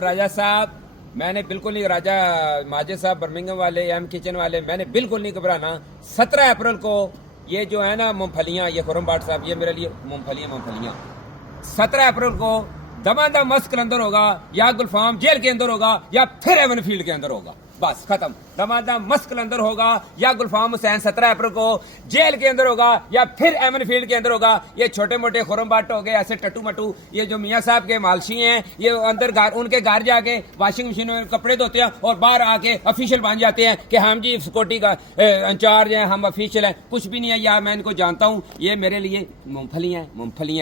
راجہ صاحب میں نے بالکل نہیں، راجہ ماجد صاحب برمنگم والے ایم کچن والے، میں نے بالکل نہیں گھبرانا۔ 17 اپریل کو یہ جو ہے نا مونگپھلیاں، یہ خرم بھٹ صاحب، یہ میرے لیے مونگپھلیاں 17 اپریل کو دمادم مسک کے اندر ہوگا، یا گلفام جیل کے اندر ہوگا، یا پھر ایون فیلڈ کے اندر ہوگا۔ بس ختم۔ دمادم مسک کے اندر ہوگا یا گلفام حسین 17 اپریل کو جیل کے اندر ہوگا، یا پھر ایون فیلڈ کے اندر ہوگا۔ یہ چھوٹے موٹے خرم بٹ ہو گئے ایسے ٹٹو مٹو، یہ جو میاں صاحب کے مالشی ہیں، یہ اندر ان کے گھر جا کے واشنگ مشین میں کپڑے دھوتے ہیں اور باہر آ کے افیشل بن جاتے ہیں کہ ہم جی سیکورٹی کا انچارج ہیں، ہم افیشل ہیں۔ کچھ بھی نہیں ہے یار، میں ان کو جانتا ہوں۔ یہ میرے لیے مونگپھلیاں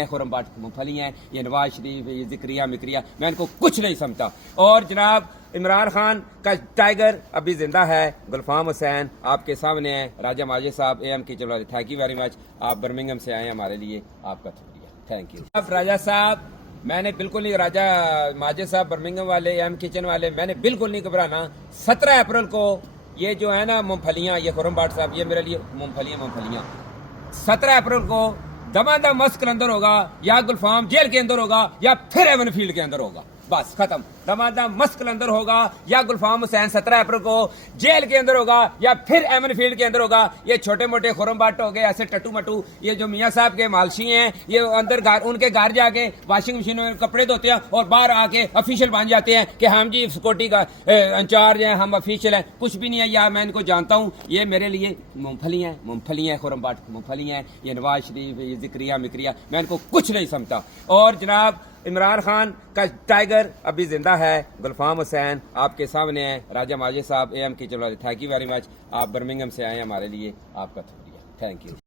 ہیں، خرم بٹ مونگپھلیاں ہیں، یہ نواز شریف، یہ ذکریہ مکریہ، میں ان کو کچھ نہیں سمجھتا۔ اور جناب عمران خان کا ٹائیگر ابھی زندہ ہے، گلفام حسین آپ کے سامنے ہے، راجہ ماجد صاحب اے ایم کی چلو، تھینک یو ویری مچ، آپ برمنگم سے آئے ہمارے لیے، آپ کا شکریہ، تھینک یو۔ اب راجہ صاحب میں نے بالکل نہیں، راجہ ماجد صاحب برمنگم والے ایم کچن والے، میں نے بالکل نہیں گھبرانا۔ 17 اپریل کو یہ جو ہے نا مونگپھلیاں، یہ خرم بھٹ صاحب، یہ میرے لیے مونگپھلیاں 17 اپریل کو دمادم مسک کے اندر ہوگا، یا گلفام جیل کے اندر ہوگا، یا پھر ایون فیلڈ کے اندر ہوگا۔ بس ختم۔ دمادم مسک کے اندر ہوگا یا گلفام حسین 17 اپریل کو جیل کے اندر ہوگا، یا پھر ایون فیلڈ کے اندر ہوگا۔ یہ چھوٹے موٹے خرم بٹ ہو گئے ایسے ٹٹو مٹو، یہ جو میاں صاحب کے مالشی ہیں، یہ اندر ان کے گھر جا کے واشنگ مشین میں کپڑے دھوتے ہیں اور باہر آ کے افیشل بن جاتے ہیں کہ ہم جی سیکورٹی کا انچارج ہیں، ہم افیشل ہیں۔ کچھ بھی نہیں ہے یار، میں ان کو جانتا ہوں۔ یہ میرے لیے مونگپھلیاں ہیں، خرم بٹ مونگپھلیاں ہیں، یہ نواز شریف، یہ ذکریہ مکریہ، میں ان کو کچھ نہیں سمجھتا۔ اور جناب عمران خان کا ٹائیگر ابھی زندہ ہے، گلفام حسین آپ کے سامنے ہے، راجہ ماجد صاحب اے ایم کی چلو، تھینک یو ویری مچ، آپ برمنگم سے آئے ہمارے لیے، آپ کا شکریہ، تھینک یو۔